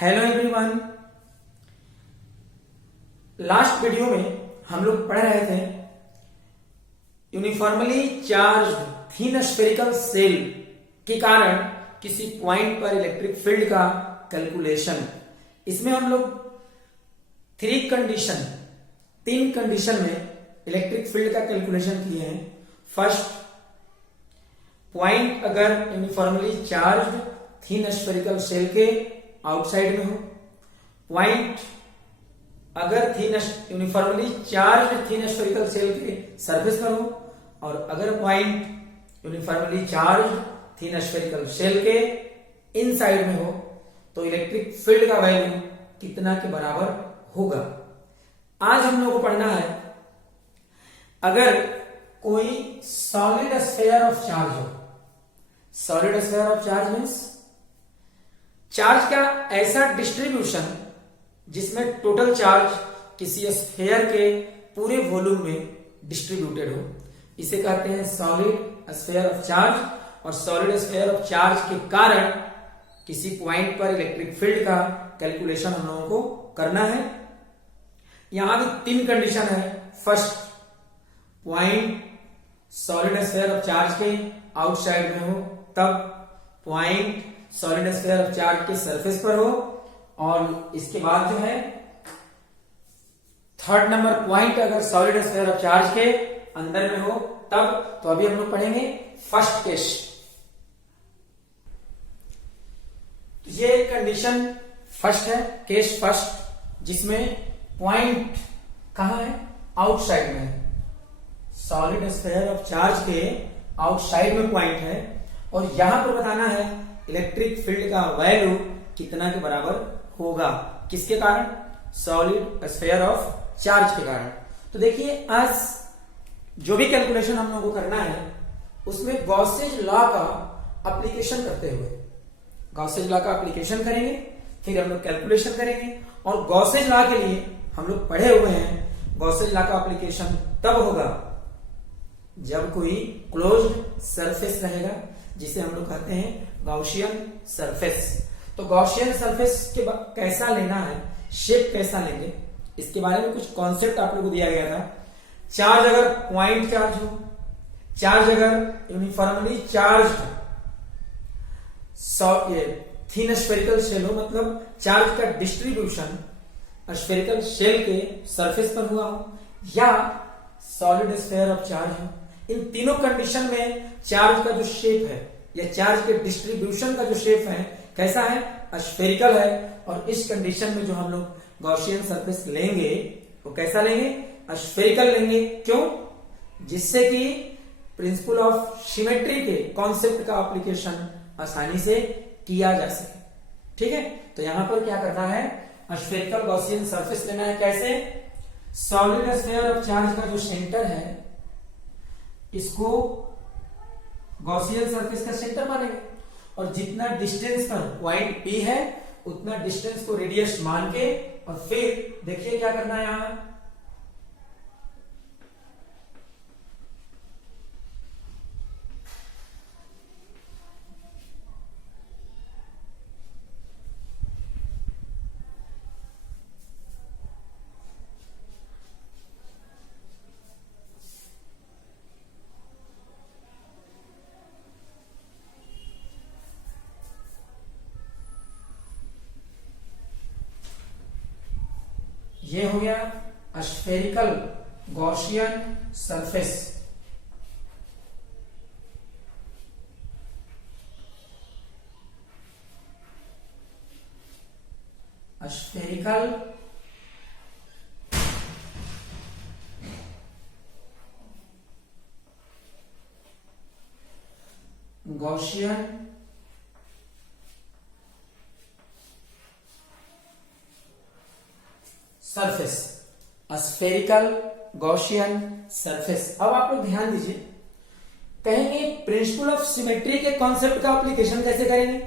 Hello everyone. Last video में हम लोग पढ़ रहे थे uniformly charge thin spherical shell के कारण किसी पॉइंट पर इलेक्ट्रिक फील्ड का कैलकुलेशन। इसमें हम लोग तीन कंडीशन में इलेक्ट्रिक फील्ड का कैलकुलेशन किए हैं। फर्स्ट, पॉइंट अगर uniformly charge thin spherical shell के आउटसाइड में हो, पॉइंट अगर uniformly charge thin spherical shell के सरफेस पर हो, और अगर point uniformly charge thin spherical shell के इनसाइड में हो तो इलेक्ट्रिक फील्ड का वैल्यू कितना के बराबर होगा। आज हम लोग को पढ़ना है, अगर कोई सॉलिड स्फीयर ऑफ चार्ज हो। Solid sphere of charge means charge का ऐसा डिस्ट्रीब्यूशन जिसमें टोटल चार्ज किसी स्फीयर के पूरे वॉल्यूम में डिस्ट्रीब्यूटेड हो, इसे कहते हैं सॉलिड स्फीयर ऑफ चार्ज। और सॉलिड स्फीयर ऑफ चार्ज के कारण किसी पॉइंट पर इलेक्ट्रिक फील्ड का कैलकुलेशन हम लोगों को करना है। यहां भी तीन कंडीशन है। First, point solid sphere of charge के आउटसाइड में हो, तब point solid sphere of charge के सरफेस पर हो, और इसके बाद जो है थर्ड नंबर, पॉइंट अगर सॉलिड स्फीयर ऑफ चार्ज के अंदर में हो तब। तो अभी हम लोग पढ़ेंगे फर्स्ट केस। तो ये कंडीशन फर्स्ट है, केस फर्स्ट, जिसमें पॉइंट कहां है? आउटसाइड में है। सॉलिड स्फीयर ऑफ चार्ज के आउटसाइड में पॉइंट है, और यहां पर बताना है इलेक्ट्रिक फील्ड का वैल्यू कितना के बराबर होगा। किसके कारण? सॉलिड स्फीयर ऑफ चार्ज के कारण। तो देखिए, आज जो भी कैलकुलेशन हम लोगों को करना है उसमें गॉसेज लॉ का एप्लीकेशन करते हुए, गॉसेज लॉ का एप्लीकेशन करेंगे, फिर हम लोग कैलकुलेशन करेंगे। और गॉसेज लॉ के लिए हम लोग पढ़े हुए हैं, गॉसेज लॉ का एप्लीकेशन तब होगा जब कोई क्लोज्ड सरफेस रहेगा, जिसे हम लोग कहते हैं गॉसियन सरफेस। तो गॉसियन सरफेस के कैसा लेना है, शेप कैसा लेंगे, इसके बारे में कुछ कॉन्सेप्ट आप लोगों को दिया गया था। चार्ज अगर पॉइंट चार्ज हो, चार्ज अगर यूनिफॉर्मली चार्ज हो, थिन स्फेरिकल शेल हो, मतलब चार्ज का डिस्ट्रीब्यूशन स्फेरिकल शेल के सरफेस पर हुआ हो, या सॉलिड स्फीयर ऑफ चार्ज हो। इन तीनों कंडीशन में चार्ज का जो शेप है या चार्ज के डिस्ट्रीब्यूशन का जो शेप है कैसा है? स्फेरिकल है। और इस कंडीशन में जो हम लोग गॉसियन सरफेस लेंगे वो कैसा लेंगे? स्फेरिकल लेंगे। क्यों? जिससे कि प्रिंसिपल ऑफ सिमेट्री के कॉन्सेप्ट का एप्लीकेशन आसानी से किया जा सके। ठीक है, तो यहां पर क्या करना है? स्फेरिकल गॉसियन सरफेस लेना है। कैसे? सॉलिड स्फीयर ऑफ चार्ज का जो सेंटर है इसको गॉसियन सरफेस का सेंटर मानेंगे, और जितना डिस्टेंस पर पॉइंट P है उतना डिस्टेंस को रेडियस मान के, और फिर देखिए क्या करना है यहां। ये हो गया spherical Gaussian surface. Spherical Gaussian surface, spherical Gaussian surface. अब आप लोग ध्यान दीजिए, कहेंगे प्रिंसिपल ऑफ सिमेट्री के कॉन्सेप्ट का एप्लीकेशन कैसे करेंगे।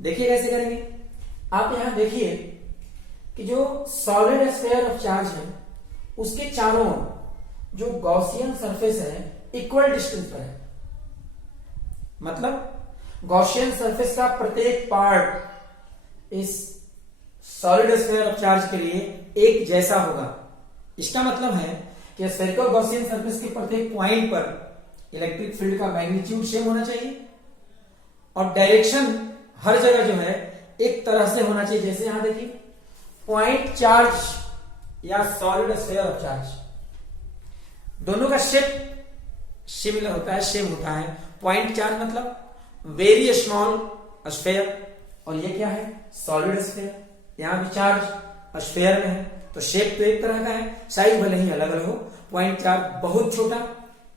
देखिए कैसे करेंगे। आप यहां देखिए कि जो सॉलिड स्फीयर ऑफ चार्ज है उसके चारों ओर जो गॉसियन सरफेस है इक्वल डिस्टेंस पर है। मतलब गॉसियन सरफेस का प्रत्येक पार्ट इस सॉलिड स्फीयर ऑफ चार्ज के लिए एक जैसा होगा। इसका मतलब है कि स्फेरिकल गॉसियन सरफेस के प्रत्येक पॉइंट पर इलेक्ट्रिक फील्ड का मैग्नीट्यूड सेम होना चाहिए और डायरेक्शन हर जगह जो है एक तरह से होना चाहिए। जैसे यहां देखिए पॉइंट चार्ज या सॉलिड स्फीयर ऑफ चार्ज, दोनों का शेप सिमिलर होता है, सेम होता है। पॉइंट चार्ज मतलब वेरी स्मॉल स्फीयर और ये क्या है, सॉलिड स्फीयर। यहां भी चार्ज स्फीयर में है तो शेप तो एक तरह का है, साइज भले ही अलग अलग हो। पॉइंट चार्ज बहुत छोटा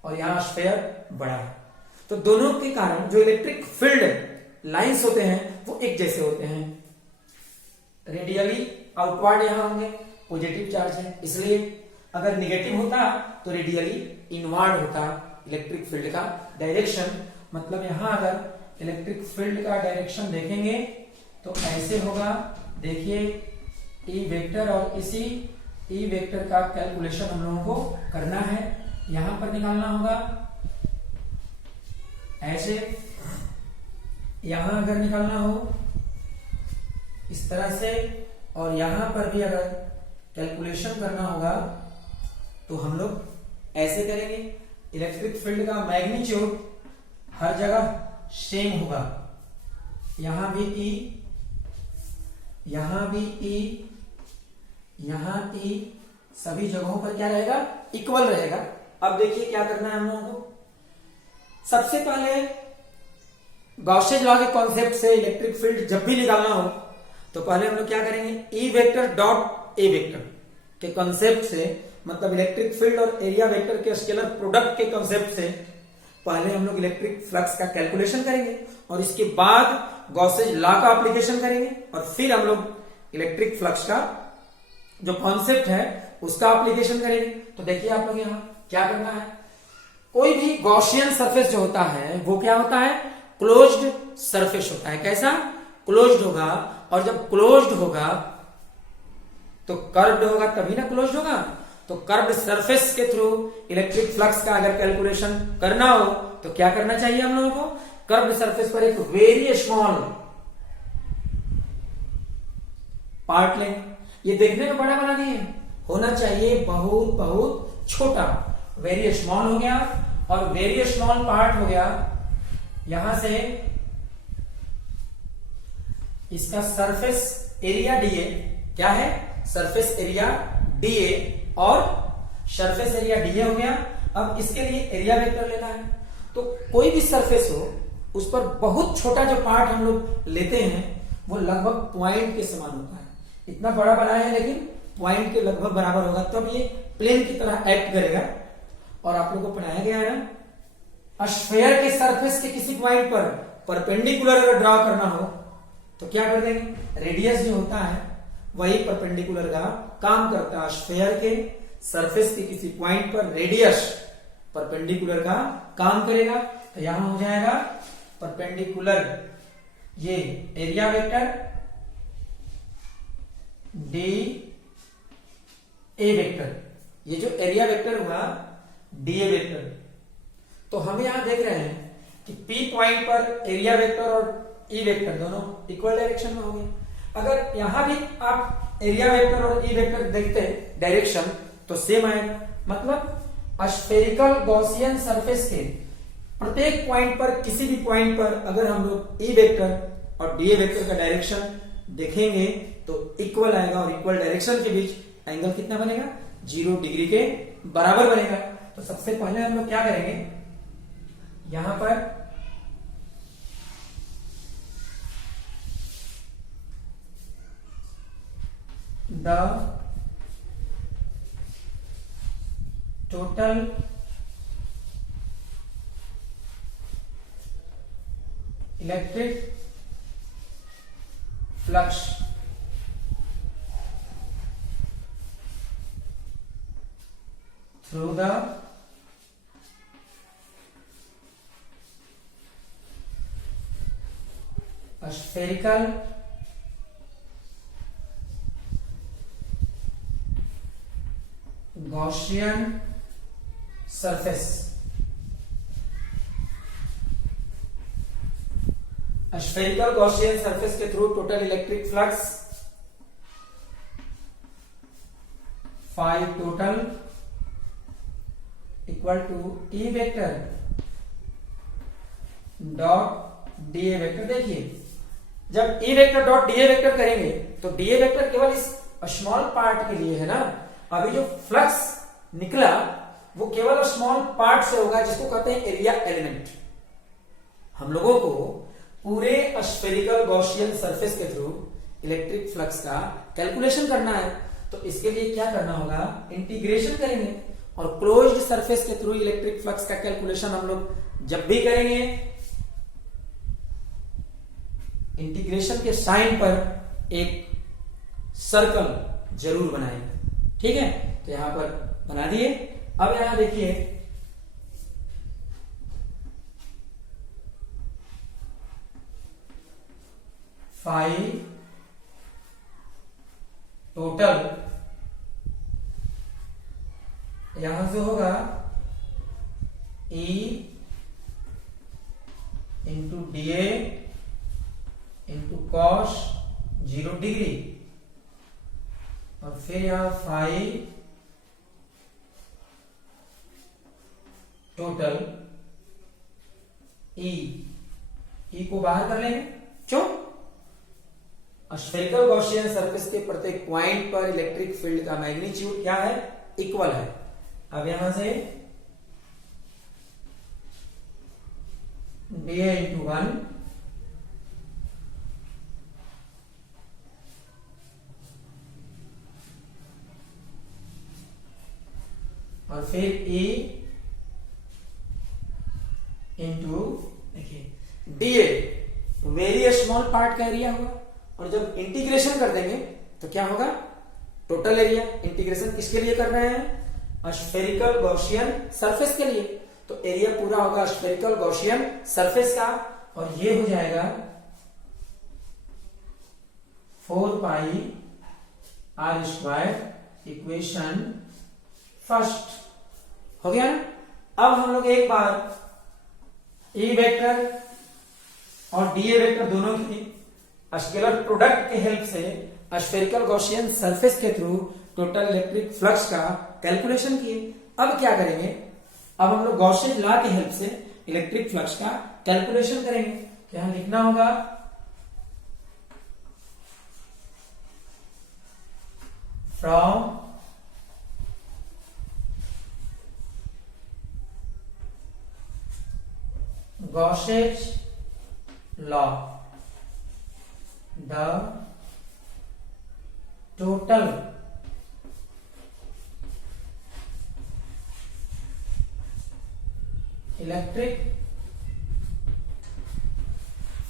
और यहां स्फीयर बड़ा है, तो दोनों के कारण जो इलेक्ट्रिक फील्ड लाइंस होते हैं वो एक जैसे होते हैं। रेडियली आउटवर्ड यहां होंगे, पॉजिटिव चार्ज है, इसलिए अगर निगेटिव होता तो रेडियली इनवर्ड होता इलेक्ट्रिक फील्ड का डायरेक्शन। मतलब यहां अगर इलेक्ट्रिक फील्ड का डायरेक्शन देखेंगे तो ऐसे होगा। देखिए ई वेक्टर और इसी ई वेक्टर का कैलकुलेशन हम लोगों को करना है, यहां पर निकालना होगा ऐसे। यहां अगर निकालना हो इस तरह से और यहां पर भी अगर कैलकुलेशन करना होगा तो हम लोग ऐसे करेंगे। इलेक्ट्रिक फील्ड का मैग्नीट्यूड हर जगह सेम होगा, यहां भी ई, यहां भी ई, यहां ई, सभी जगहों पर क्या रहेगा, इक्वल रहेगा। अब देखिए क्या करना है हम लोगों को। सबसे पहले गॉसेज लॉ के कॉन्सेप्ट से इलेक्ट्रिक फील्ड जब भी निकालना हो तो पहले हम लोग क्या करेंगे, ई वेक्टर डॉट ए वेक्टर के कॉन्सेप्ट से, मतलब इलेक्ट्रिक फील्ड और एरिया वेक्टर के स्केलर प्रोडक्ट के कॉन्सेप्ट से पहले हम लोग इलेक्ट्रिक फ्लक्स का कैलकुलेशन करेंगे और इसके बाद गॉसेज लॉ का एप्लीकेशन करेंगे और फिर हम लोग इलेक्ट्रिक फ्लक्स का जो कॉन्सेप्ट है उसका एप्लीकेशन करेंगे। तो देखिए आप लोग यहां क्या करना है, कोई भी गॉसियन सरफेस जो होता है वो क्या होता है, क्लोज्ड सरफेस होता है। कैसा, क्लोज्ड होगा, और जब क्लोज्ड होगा तो कर्व्ड होगा तभी ना क्लोज्ड होगा। तो कर्व्ड सरफेस के थ्रू इलेक्ट्रिक फ्लक्स का अगर कैलकुलेशन करना हो तो क्या करना चाहिए हम लोगों को, कर्व्ड सरफेस पर एक वेरी स्मॉल पार्ट लेंगे। ये देखने में बड़ा बना नहीं है, होना चाहिए बहुत बहुत छोटा। वेरी स्मॉल हो गया और वेरी स्मॉल पार्ट हो गया, यहां से इसका सरफेस एरिया डीए क्या है, सरफेस एरिया डीए और सरफेस एरिया डीए हो गया। अब इसके लिए एरिया वेक्टर लेना है। तो कोई भी सरफेस हो उस पर बहुत छोटा जो पार्ट हम लोग लेते हैं वो लगभग पॉइंट के समान होता है। इतना बड़ा बना है लेकिन पॉइंट के लगभग बराबर होगा, तब ये प्लेन की तरह एक्ट करेगा। और आप लोगों को पढ़ाया गया है ना, स्फीयर के सरफेस के किसी पॉइंट पर परपेंडिकुलर अगर ड्रॉ करना हो तो क्या कर देंगे, रेडियस जो होता है वही परपेंडिकुलर का काम करता है। स्फीयर के सरफेस के किसी पॉइंट पर रेडियस परपेंडिकुलर का काम करेगा। तो यहां हो जाएगा परपेंडिकुलर ये area vector D A vector, ये जो एरिया वेक्टर हुआ डी ए वेक्टर। तो हम यहां देख रहे हैं कि पी पॉइंट पर एरिया वेक्टर और ई वेक्टर दोनों इक्वल डायरेक्शन में होंगे। अगर यहां भी आप एरिया वेक्टर और ई वेक्टर देखते हैं डायरेक्शन तो सेम आएगा। मतलब स्फेरिकल गॉसियन सरफेस के प्रत्येक पॉइंट पर, किसी भी पॉइंट पर अगर हम लोग ई वेक्टर और डी ए वेक्टर का डायरेक्शन देखेंगे तो इक्वल आएगा और इक्वल डायरेक्शन के बीच एंगल कितना बनेगा, 0 डिग्री के बराबर बनेगा। तो सबसे पहले हम लोग क्या करेंगे, यहां पर the total electric flux through the spherical Gaussian surface। Spherical Gaussian surface के through total electric flux phi total equal to E vector dot d A vector. देखिए जब E vector dot d A vector करेंगे तो डीए वेक्टर केवल इस small part के लिए है ना, अभी जो फ्लक्स निकला वो केवल स्मॉल पार्ट से होगा जिसको कहते हैं एरिया एलिमेंट। हम लोगों को पूरे स्फेरिकल गॉसियन सरफेस के थ्रू इलेक्ट्रिक फ्लक्स का कैलकुलेशन करना है, तो इसके लिए क्या करना होगा, इंटीग्रेशन करेंगे। और क्लोज्ड सरफेस के थ्रू इलेक्ट्रिक फ्लक्स का कैलकुलेशन हम लोग जब भी करेंगे इंटीग्रेशन के साइन पर एक सर्कल जरूर बनाएंगे। ठीक है, तो यहां पर बना दिए। अब यहां देखिए फाई टोटल यहां से होगा E into D A into cos 0 degree, और फिर यहां फाई टोटल ई को बाहर कर लेंगे। क्यों, स्फेरिकल गॉसियन सरफेस के प्रत्येक पॉइंट पर इलेक्ट्रिक फील्ड का मैग्नीट्यूड क्या है, इक्वल है। अब यहां से डीए इंटू 1 और फिर E इंटू देखिए डीए वेरी स्मॉल पार्ट का एरिया होगा, और जब इंटीग्रेशन कर देंगे तो क्या होगा, टोटल एरिया। इंटीग्रेशन किसके लिए कर रहे हैं, स्फेरिकल गॉसियन सरफेस के लिए, तो एरिया पूरा होगा स्फेरिकल गॉसियन सरफेस का, और ये हो जाएगा 4 pi r square equation first. हो गया ना। अब हम लोग एक बार ई वेक्टर और डीए वेक्टर दोनों की स्केलर प्रोडक्ट के हेल्प से स्फेरिकल गॉसियन सरफेस के थ्रू टोटल इलेक्ट्रिक फ्लक्स का कैलकुलेशन किए। अब क्या करेंगे, अब हम लोग गॉसियन लॉ की हेल्प से इलेक्ट्रिक फ्लक्स का कैलकुलेशन करेंगे। तो यहां लिखना होगा from Gauss's law, the total electric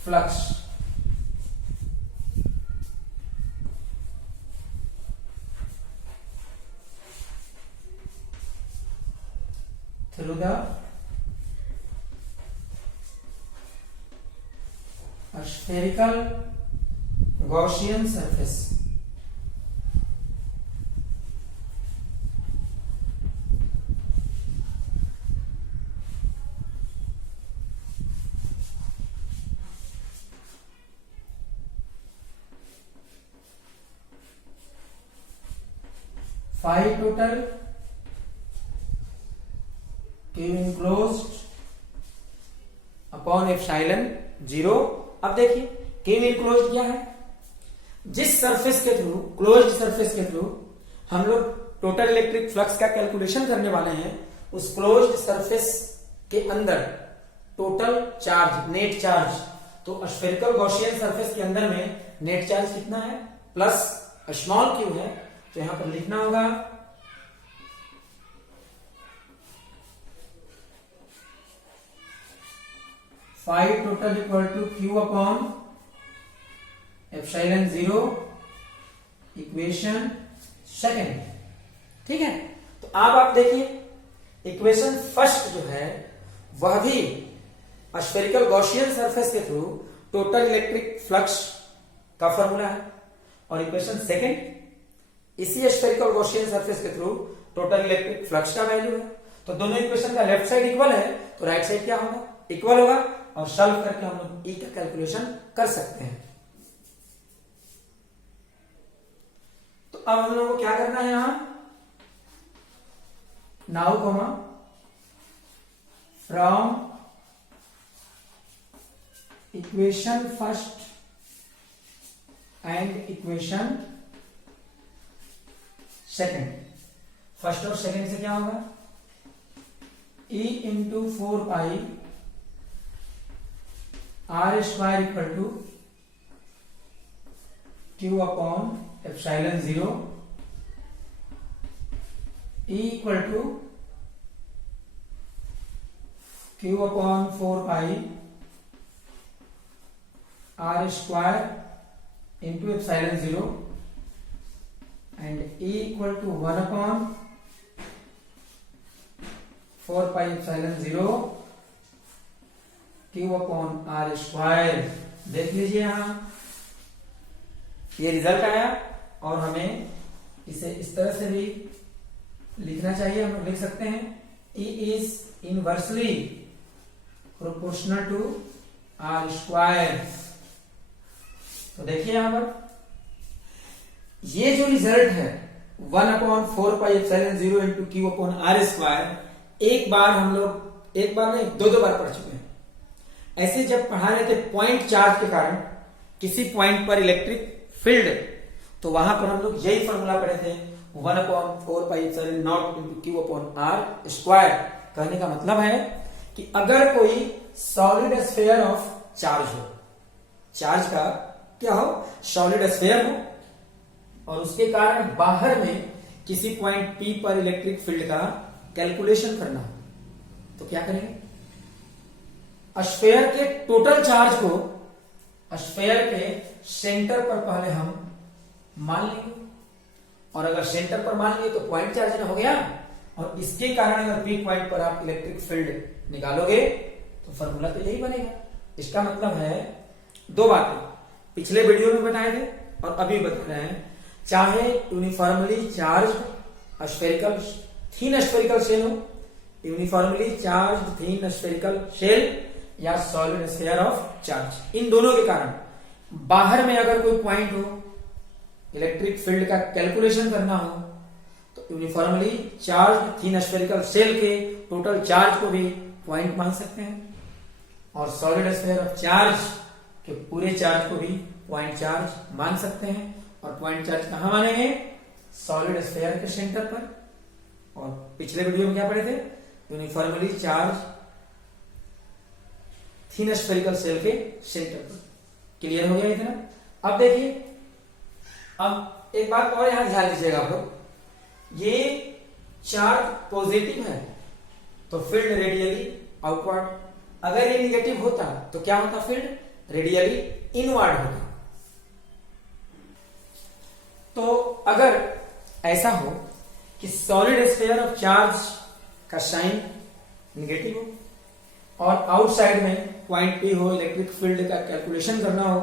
flux through the spherical Gaussian surface phi total Q enclosed upon epsilon 0। अब देखिए Q इनक्लोज्ड क्या है, जिस सरफेस के थ्रू, क्लोज्ड सरफेस के थ्रू हम लोग टोटल इलेक्ट्रिक फ्लक्स का कैलकुलेशन करने वाले हैं, उस क्लोज्ड सरफेस के अंदर टोटल चार्ज, नेट चार्ज, तो स्फेरिकल गॉसियन सरफेस के अंदर में नेट चार्ज कितना है, प्लस स्मॉल क्यू है, तो यहां पर लिखना होगा phi total equal to q upon epsilon 0 equation second. ठीक है, तो अब आप देखिए इक्वेशन फर्स्ट जो है वह भी स्फेरिकल गॉसियन सरफेस के थ्रू टोटल इलेक्ट्रिक फ्लक्स का फॉर्मूला है, और इक्वेशन सेकेंड इसी स्फेरिकल गॉसियन सरफेस के थ्रू टोटल इलेक्ट्रिक फ्लक्स का वैल्यू है। तो दोनों इक्वेशन का लेफ्ट साइड इक्वल है तो राइट साइड क्या होगा, इक्वल होगा, और सॉल्व करके हम लोग ई का कैलकुलेशन कर सकते हैं। तो अब हम लोग को क्या करना है, यहां now comma from equation first and equation second. First और सेकेंड से क्या होगा, e into 4 pi r square equal to q upon epsilon 0, e equal to q upon 4 pi r square into epsilon 0 and e equal to 1 upon 4 pi epsilon 0 q upon are square. देख लीजिए यहां ये result आया और हमें इसे इस तरह से भी लिखना चाहिए। हम लोग लिख सकते हैं E is inversely proportional to r square. तो देखिए यहां पर ये जो रिजल्ट है 1 upon 4 pi epsilon 0 into Q upon are square, एक बार हम लोग, एक बार नहीं दो बार पढ़ चुके हैं। ऐसे जब पढ़ा रहे थे पॉइंट चार्ज के कारण किसी पॉइंट पर इलेक्ट्रिक फील्ड, तो वहां पर हम लोग यही फॉर्मूला पढ़े थे 1 upon 4 pi epsilon not into Q upon are square. कहने का मतलब है कि अगर कोई सॉलिड स्फीयर ऑफ चार्ज हो, चार्ज का क्या हो, सॉलिड स्फीयर हो, और उसके कारण बाहर में किसी पॉइंट P पर इलेक्ट्रिक फील्ड का कैलकुलेशन करना हो, तो क्या करेंगे, स्फीयर के टोटल चार्ज को स्फीयर के सेंटर पर पहले हम मान लेंगे, और अगर सेंटर पर मान लिए तो पॉइंट चार्ज हो गया, और इसके कारण अगर पी पॉइंट पर आप इलेक्ट्रिक फील्ड निकालोगे तो फॉर्मूला तो यही बनेगा। इसका मतलब है दो बातें पिछले वीडियो में बताए थे और अभी बता रहे हैं, चाहे यूनिफॉर्मली चार्ज स्फेरिकल थीन स्फेरिकल सेल हो, यूनिफॉर्मली चार्ज थीन स्फेरिकल सेल या सॉलिड स्फीयर ऑफ चार्ज, इन दोनों के कारण बाहर में अगर कोई पॉइंट हो, इलेक्ट्रिक फील्ड का कैलकुलेशन करना हो, तो यूनिफॉर्मली चार्ज थीन स्फेरिकल सेल के टोटल चार्ज को भी पॉइंट मान सकते हैं, और सॉलिड स्फीयर ऑफ चार्ज के पूरे चार्ज को भी पॉइंट चार्ज मान सकते हैं। और पॉइंट चार्ज कहां मानेंगे, सॉलिड स्फीयर के सेंटर पर। और पिछले वीडियो में क्या पढ़े थे, यूनिफॉर्मली चार्ज थीन स्फेरिकल सेल के सेंटर पर। क्लियर हो गया इतना। अब देखिए, अब एक बात और यहां ध्यान दीजिएगा आप लोग, ये चार्ज पॉजिटिव है तो फील्ड रेडियली आउटवर्ड, अगर ये निगेटिव होता तो क्या होता, फील्ड रेडियली इनवर्ड होता। तो अगर ऐसा हो कि सॉलिड स्फीयर ऑफ चार्ज का साइन निगेटिव हो और आउटसाइड में पॉइंट P हो, इलेक्ट्रिक फील्ड का कैलकुलेशन करना हो,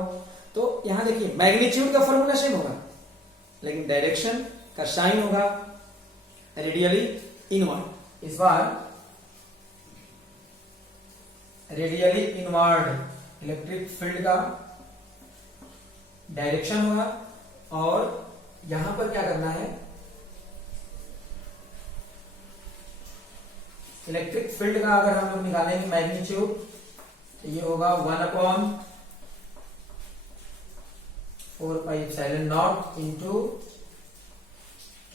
तो यहां देखिए मैग्नीट्यूड का फॉर्मूला सेम होगा, लेकिन डायरेक्शन का साइन होगा रेडियली इनवर्ड। इस बार रेडियली इनवर्ड इलेक्ट्रिक फील्ड का डायरेक्शन होगा, और यहां पर क्या करना है, इलेक्ट्रिक फील्ड का अगर हम लोग निकालेंगे मैग्नीट्यूड, तो ये होगा 1 upon 4 pi epsilon not into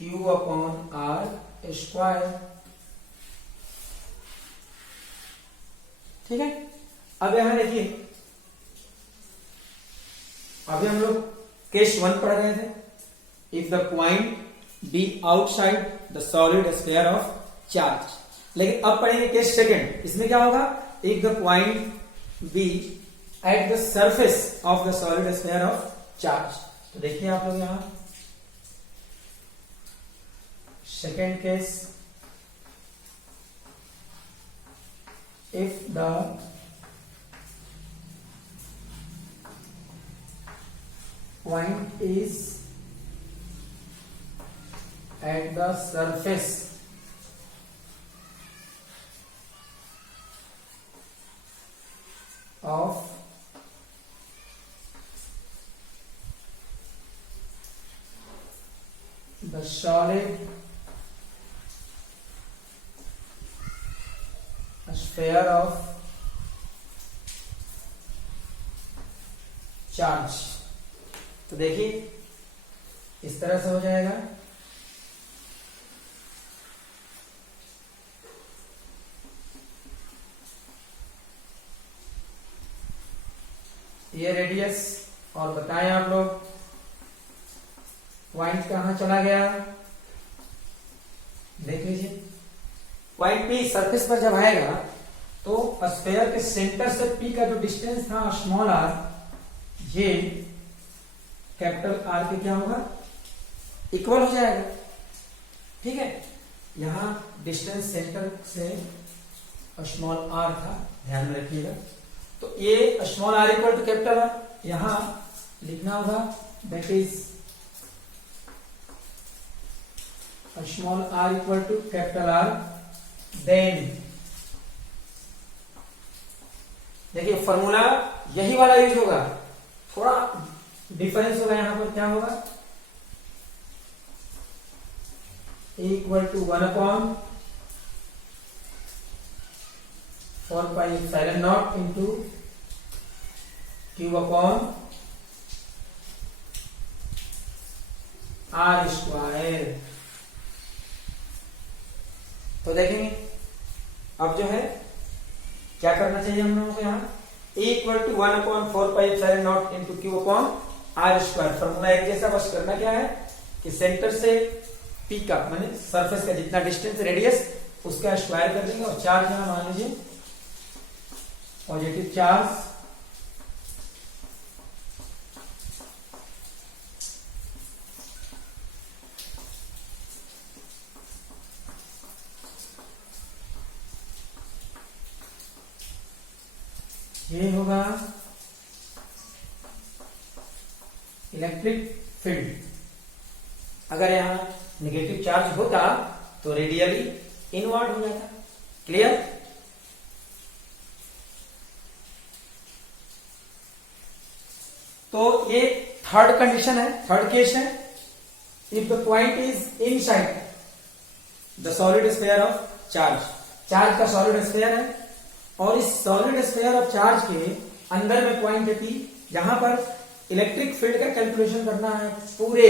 Q upon are square. ठीक है। अब यहां देखिए, अभी हम लोग केस 1 पढ़ रहे थे, if the point be outside the solid sphere of charge. लेकिन अब पढ़ेंगे केस सेकंड, इसमें क्या होगा, if the point be at the surface of the solid sphere of charge. तो देखिए आप लोग यहां second case, if the point is at the surface of the solid sphere of charge. तो देखिए इस तरह से हो जाएगा। ये रेडियस, और बताएं आप लोग पॉइंट कहां चला गया, देख लीजिए। पॉइंट पी सरफेस पर जब आएगा तो स्फेयर के सेंटर से पी का जो डिस्टेंस था स्मॉल आर, ये कैपिटल आर के क्या होगा, इक्वल हो जाएगा। ठीक है, यहां डिस्टेंस सेंटर से स्मॉल आर था, ध्यान में रखिएगा। तो ये small r equal to capital R, यहां लिखना होगा that is small r equal to capital R. Then देखिए फॉर्मूला यही वाला यूज होगा, थोड़ा डिफरेंस होगा। यहां पर क्या होगा, equal to 1/4πε0 into Q upon are square. तो देखेंगे अब जो है क्या करना चाहिए हम लोगों को, यहाँ equal to 1/4πε0 into Q upon are square. Formula एक जैसा, बस करना क्या है कि सेंटर से पी का माने सरफेस का जितना डिस्टेंस रेडियस उसका स्क्वायर कर देंगे। और चार्ज यहां मान लीजिए पॉजिटिव चार्ज, ये होगा इलेक्ट्रिक फील्ड। अगर यहां नेगेटिव चार्ज होता तो रेडियली इनवर्ड हो जाता। क्लियर? तो ये थर्ड कंडीशन है, थर्ड केस है। If the point is inside the solid sphere of charge, charge का सॉलिड स्फीयर है और इस सॉलिड स्फीयर ऑफ चार्ज के अंदर में पॉइंट है पी, जहां पर इलेक्ट्रिक फील्ड का कैलकुलेशन करना है पूरे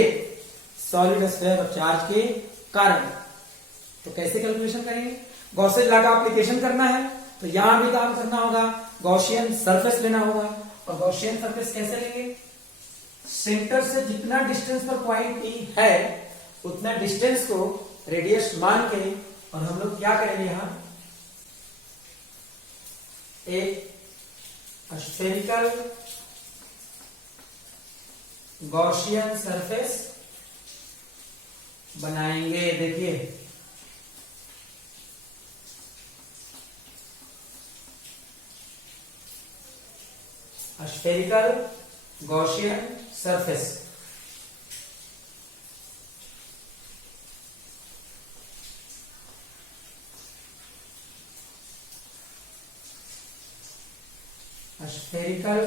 सॉलिड स्फीयर ऑफ चार्ज के कारण। तो कैसे कैलकुलेशन करेंगे, गॉसेज लॉ का एप्लीकेशन करना है। तो यहां भी काम करना होगा, गॉसियन सरफेस लेना होगा। और गॉसियन सरफेस कैसे लेंगे, सेंटर से जितना डिस्टेंस पर पॉइंट पी है उतना डिस्टेंस को रेडियस मान के, और हम लोग क्या करेंगे, यहां एक स्फेरिकल गॉसियन सरफेस बनाएंगे। देखिए spherical Gaussian surface. Spherical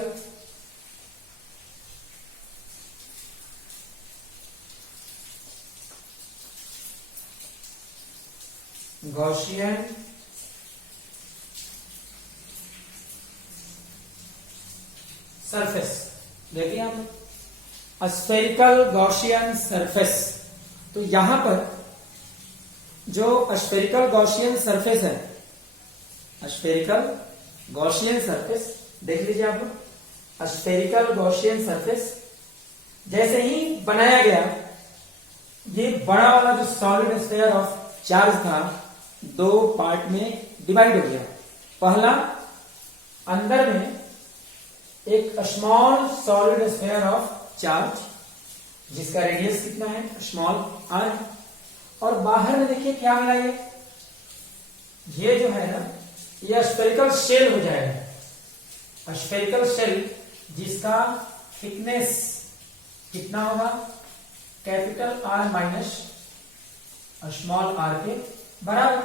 Gaussian surface. देखिए हम स्फेरिकल गॉसियन सरफेस, तो यहां पर जो स्फेरिकल गॉसियन सरफेस है, स्फेरिकल गॉसियन सरफेस देख लीजिए आप लोग। स्फेरिकल गॉसियन सरफेस जैसे ही बनाया गया, ये बड़ा वाला जो सॉलिड स्फीयर ऑफ चार्ज था दो पार्ट में डिवाइड हो गया। पहला, अंदर में एक small solid sphere of charge जिसका रेडियस कितना है, स्मॉल आर। और बाहर में देखिए क्या मिला, ये जो है ना, ये स्फेरिकल शेल हो जाएगा। स्फेरिकल शेल जिसका थिकनेस कितना होगा, capital R minus small r के बराबर।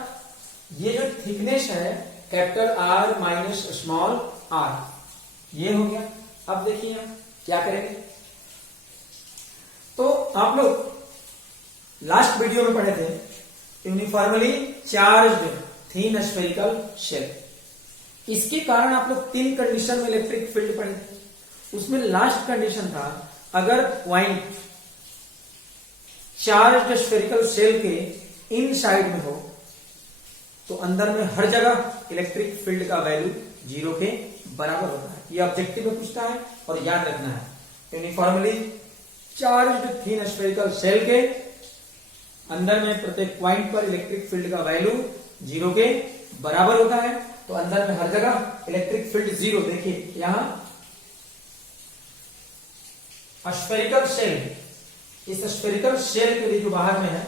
ये जो थिकनेस है capital R minus small r, ये हो गया। अब देखिए हम क्या करेंगे। तो आप लोग लास्ट वीडियो में पढ़े थे यूनिफॉर्मली चार्ज्ड थीन स्फेरिकल शेल। इसके कारण आप लोग 3 कंडीशन में इलेक्ट्रिक फील्ड पढ़े थे। उसमें लास्ट कंडीशन था अगर पॉइंट चार्ज स्फेरिकल सेल के इन साइड में हो तो अंदर में हर जगह इलेक्ट्रिक फील्ड का वैल्यू 0 के बराबर होता है। ये ऑब्जेक्टिव में पूछता है और याद रखना है। Uniformly charge thin spherical shell के अंदर में प्रत्येक पॉइंट पर इलेक्ट्रिक फील्ड का वैल्यू 0 के बराबर होता है। तो अंदर में हर जगह इलेक्ट्रिक फील्ड 0। देखिए यहां स्फेरिकल सेल, इस स्फेरिकल सेल के लिए जो बाहर में है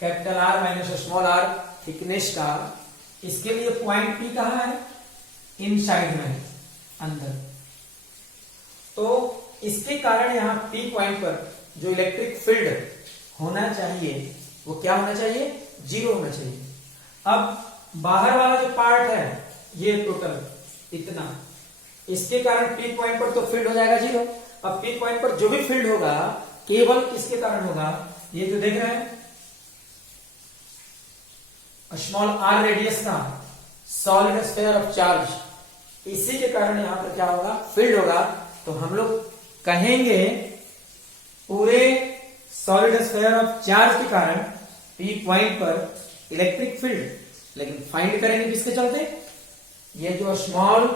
capital R minus small r thickness का, इसके लिए पॉइंट पी कहां है? इनसाइड में है, अंदर। तो इसके कारण यहां पी पॉइंट पर जो इलेक्ट्रिक फील्ड होना चाहिए वो क्या होना चाहिए? 0 होना चाहिए। अब बाहर वाला जो पार्ट है ये टोटल इतना, इसके कारण पी पॉइंट पर तो फील्ड हो जाएगा 0। अब पी पॉइंट पर जो भी फील्ड होगा केवल किसके कारण होगा? ये जो देख रहे हैं स्मॉल आर रेडियस का सॉलिड स्फीयर ऑफ चार्ज, इसी के कारण यहां पर क्या होगा? फील्ड होगा। तो हम लोग कहेंगे पूरे सॉलिड स्फीयर ऑफ चार्ज के कारण पी पॉइंट पर इलेक्ट्रिक फील्ड। लेकिन फाइंड करेंगे किसके चलते? ये जो small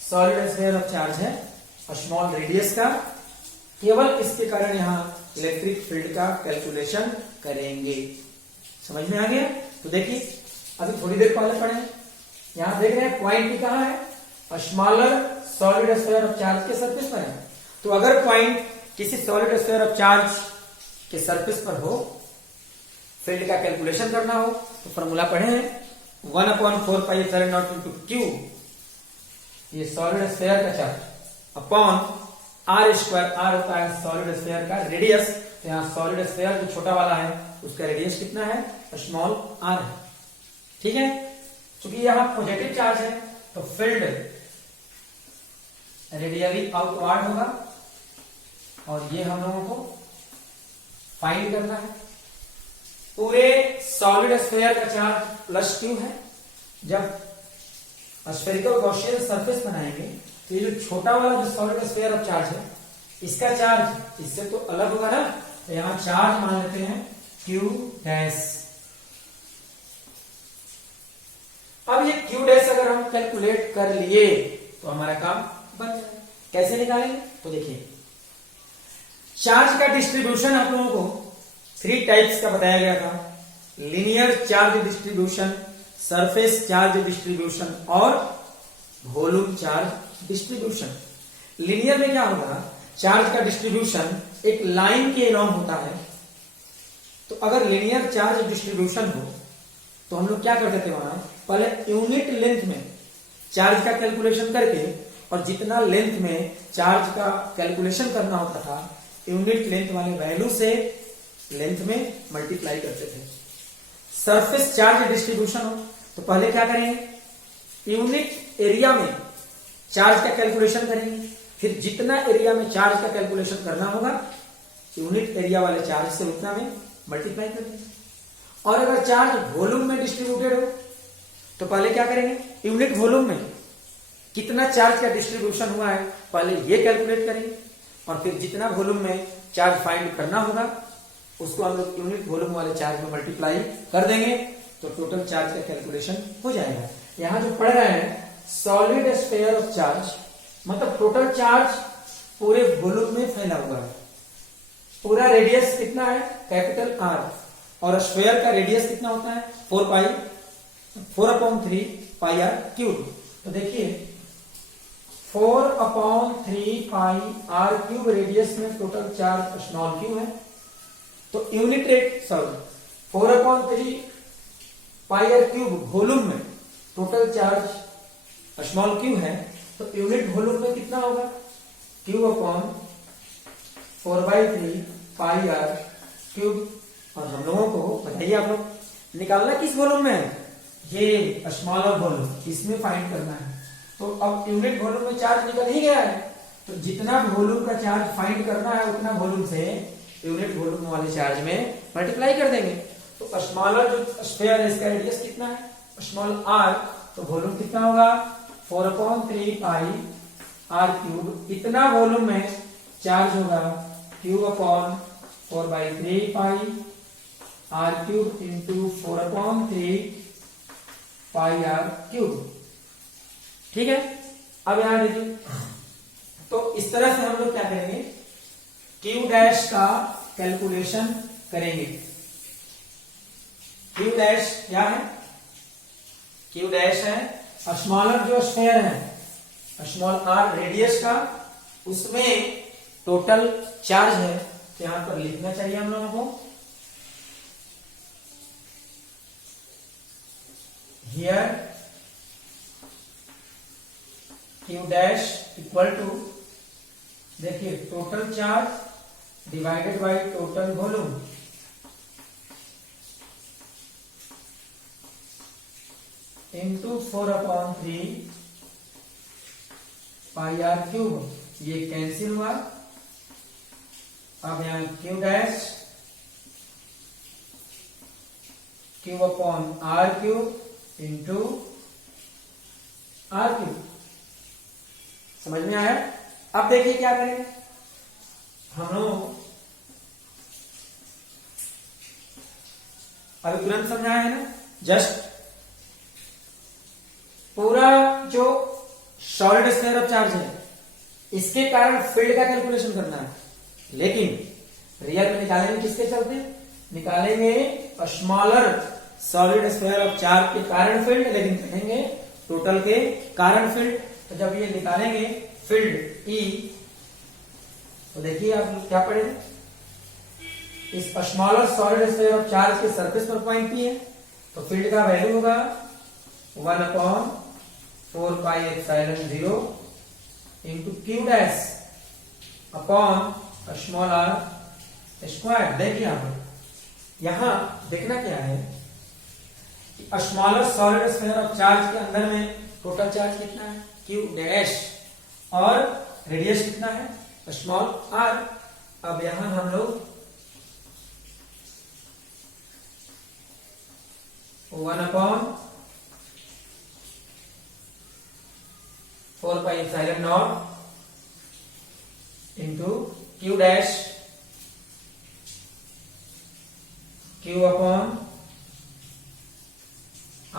solid sphere of charge है, स्मॉल रेडियस का, केवल इसके कारण यहां इलेक्ट्रिक फील्ड का कैलकुलेशन करेंगे। समझ में आ गया? तो देखिए अभी थोड़ी देर पहले पढ़े, यहां देख रहे हैं पॉइंट भी कहां है? Smaller solid sphere of charge के सरफेस पर है। तो अगर पॉइंट किसी सॉलिड स्फीयर ऑफ चार्ज के सरफेस पर हो, फील्ड का कैलकुलेशन करना हो, तो फॉर्मूला पढ़े हैं 1/4πε0 ये सॉलिड स्फीयर का charge upon are square. R होता है सॉलिड स्फीयर का रेडियस। तो यहां सॉलिड स्फीयर जो छोटा वाला है उसका रेडियस कितना है? स्मॉल आर है। ठीक है, क्योंकि यहां पॉजिटिव चार्ज है तो फील्ड रेडियली आउटवर्ड होगा और ये हम लोगों को फाइंड करना है। पूरे सॉलिड स्फीयर का चार्ज प्लस क्यू है। जब स्फेरिकल गॉसियन सरफेस बनाएंगे तो ये जो छोटा वाला जो सॉलिड स्फीयर ऑफ चार्ज है इसका चार्ज इससे तो अलग होगा ना। तो यहां चार्ज मान लेते हैं क्यू डैश। अब ये क्यू डैश अगर हम कैलकुलेट कर लिए तो हमारा काम बन जाएगा। कैसे निकालेंगे? तो देखिए चार्ज का डिस्ट्रीब्यूशन आप लोगों को 3 टाइप्स का बताया गया था। Linear charge distribution, surface charge distribution और वॉल्यूम चार्ज डिस्ट्रीब्यूशन। लीनियर में क्या होगा? चार्ज का डिस्ट्रीब्यूशन एक लाइन के अलोंग होता है। तो अगर लीनियर चार्ज डिस्ट्रीब्यूशन हो तो हम लोग क्या करते थे? वहां पहले यूनिट लेंथ में चार्ज का कैलकुलेशन करके, और जितना लेंथ में चार्ज का कैलकुलेशन करना होता था यूनिट लेंथ वाले वैल्यू से लेंथ में मल्टीप्लाई करते थे। सरफेस चार्ज डिस्ट्रीब्यूशन हो तो पहले क्या करेंगे? यूनिट एरिया में चार्ज का कैलकुलेशन करेंगे, फिर जितना एरिया में चार्ज का कैलकुलेशन करना होगा यूनिट एरिया वाले चार्ज से उतना में मल्टीप्लाई कर देंगे। और अगर चार्ज वॉल्यूम में डिस्ट्रीब्यूटेड हो तो पहले क्या करेंगे? यूनिट वॉल्यूम में कितना चार्ज का डिस्ट्रीब्यूशन हुआ है पहले ये कैलकुलेट करेंगे, और फिर जितना वॉल्यूम में चार्ज फाइंड करना होगा उसको हम लोग यूनिट वॉल्यूम वाले चार्ज में मल्टीप्लाई कर देंगे तो टोटल चार्ज का कैलकुलेशन हो जाएगा। यहां जो पढ़ रहे हैं सॉलिड स्फीयर ऑफ चार्ज मतलब टोटल चार्ज पूरे वॉल्यूम में फैला हुआ है। पूरा रेडियस कितना है? Capital are. और स्फीयर का रेडियस कितना होता है? 4/3 पाई आर क्यूब। तो देखिए 4/3 पाई आर क्यूब रेडियस में टोटल चार्ज स्मॉल क्यू है। तो unit rate 4/3 pi are cube volume में टोटल चार्ज स्मॉल क्यू है। तो यूनिट वॉल्यूम में कितना होगा? Q upon 4/3 pi are cube. और हम लोगों को बताइए आप लोग निकालना किस वॉल्यूम में है? ये स्मॉलर वॉल्यूम, इसमें फाइंड करना है। तो अब यूनिट वॉल्यूम में चार्ज निकल ही गया है तो जितना वॉल्यूम का चार्ज फाइंड करना है उतना वॉल्यूम से यूनिट वॉल्यूम वाले चार्ज में मल्टीप्लाई कर देंगे। तो स्मॉलर जो स्फीयर है इसका रेडियस कितना है? Small are. तो वॉल्यूम कितना होगा? 4/3 पाई आर क्यूब, इतना वॉल्यूम में चार्ज होगा cube upon 4/3 pi are cube into 4/3 pi are cube. ठीक है, अब यहां देखिए, तो इस तरह से हम लोग क्या करेंगे, क्यू डैश का कैलकुलेशन करेंगे। क्यू डैश क्या है, क्यू डैश है स्मॉलर जो स्फेयर है, स्मॉल आर रेडियस का, उसमें टोटल चार्ज है, तो यहां पर लिखना चाहिए हम लोगों को, here Q dash equal to, देखिए total charge divided by total volume, into 4/3 pi are cube, ये कैंसिल हुआ। अब यहां Q dash cube upon are cube into are cube, समझ में आया। अब देखिए क्या करेंगे हम लोग, अभी तुरंत समझाया है ना, जस्ट पूरा जो सॉलिड स्फीयर ऑफ चार्ज है इसके कारण फील्ड का कैलकुलेशन करना है, लेकिन रियल में निकालेंगे किसके चलते, निकालेंगे smaller solid sphere of charge के कारण फील्ड, लेकिन कहेंगे टोटल के कारण फील्ड। तो जब ये निकालेंगे फील्ड E, तो देखिए आप क्या पढ़ेंगे, इस smaller solid sphere of charge के सरफेस पर पॉइंट P है, तो फील्ड का वैल्यू होगा 1/4 pi epsilon 0 into q dash upon small r square. देखिए यहां देखना क्या है कि smaller solid sphere of charge के अंदर में टोटल चार्ज कितना है, क्यू डैश, और रेडियस कितना है, स्मॉल आर। अब यहां हम लोग 1/4 pi epsilon not into q dash q upon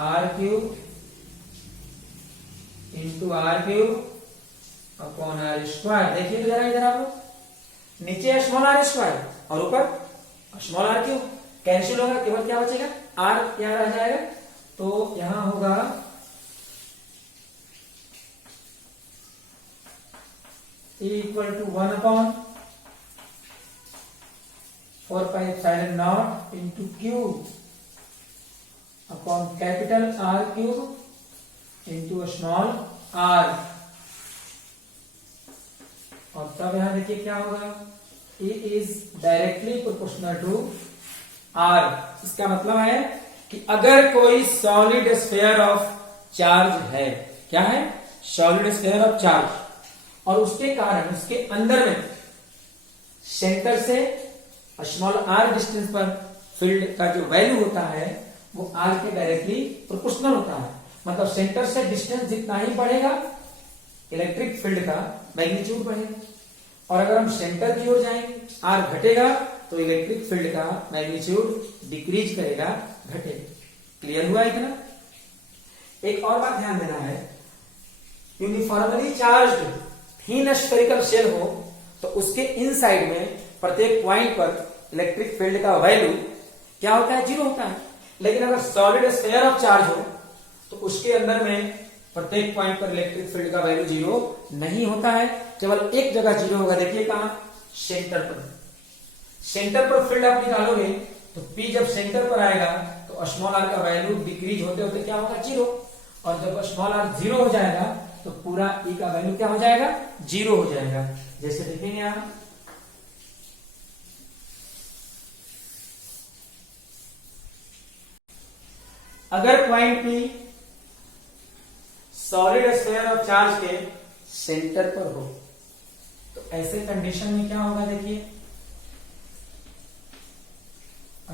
are cube into are cube upon are square. देखिए जरा इधर आप लोग, नीचे स्मॉल आर स्क्वायर और ऊपर स्मॉल आर क्यूब, कैंसिल होगा, केवल क्या बचेगा, आर यहां रह जाएगा, तो यहां होगा E equal to 1/4 pi epsilon not into cube upon capital R cube into small r. और तब यहां देखिए क्या होगा, E is directly proportional to R। इसका मतलब है कि अगर कोई सॉलिड स्फीयर ऑफ चार्ज है, क्या है, सॉलिड स्फीयर ऑफ चार्ज, और उसके कारण उसके अंदर में सेंटर से स्मॉल आर डिस्टेंस पर फील्ड का जो वैल्यू होता है वो आर के डायरेक्टली प्रोपोर्शनल होता है। मतलब सेंटर से डिस्टेंस जितना ही बढ़ेगा इलेक्ट्रिक फील्ड का मैग्नीट्यूड बढ़ेगा, और अगर हम सेंटर की ओर जाएंगे आर घटेगा तो इलेक्ट्रिक फील्ड का मैग्नीट्यूड डिक्रीज करेगा, घटेगा। क्लियर हुआ इतना। एक और बात ध्यान देना है, यूनिफॉर्मली चार्ज्ड थीन स्फेरिकल शेल हो तो उसके इनसाइड में प्रत्येक पॉइंट पर इलेक्ट्रिक फील्ड का वैल्यू क्या होता है, 0 होता है। लेकिन अगर सॉलिड स्फीयर ऑफ चार्ज हो तो उसके अंदर में प्रत्येक पॉइंट पर इलेक्ट्रिक फील्ड का वैल्यू 0 नहीं होता है, केवल एक जगह 0 होगा। देखिए कहां, सेंटर पर। सेंटर पर फील्ड आप निकालोगे तो P जब सेंटर पर आएगा तो स्मॉल आर का वैल्यू डिक्रीज होते होते क्या होगा, 0, और जब स्मॉल आर 0 हो जाएगा तो पूरा E का वैल्यू क्या हो जाएगा, 0 हो जाएगा। जैसे देखेंगे यहां, अगर point P solid sphere of charge के सेंटर पर हो तो ऐसे कंडीशन में क्या होगा, देखिए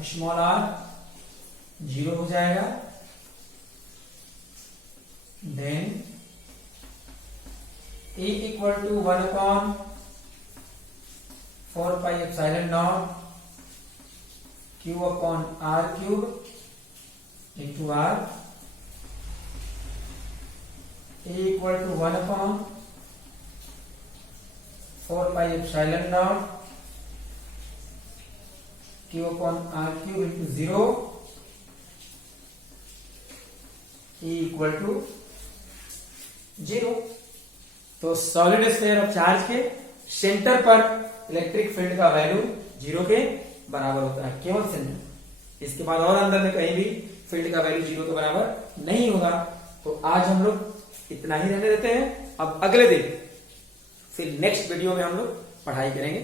स्मॉल आर 0 हो जाएगा, then E equal to 1/4πε0 Q upon R cube into R, E equal to 1/4πε0 Q upon R cube into 0, E equal to 0। तो सॉलिड स्फीयर ऑफ चार्ज के सेंटर पर इलेक्ट्रिक फील्ड का वैल्यू 0 के बराबर होता है, केवल सेंटर। इसके बाद और अंदर में कहीं भी फील्ड का वैल्यू 0 के बराबर नहीं होगा। तो आज हम लोग इतना ही रहने देते हैं। अब अगले दिन फिर नेक्स्ट वीडियो में हम लोग पढ़ाई करेंगे।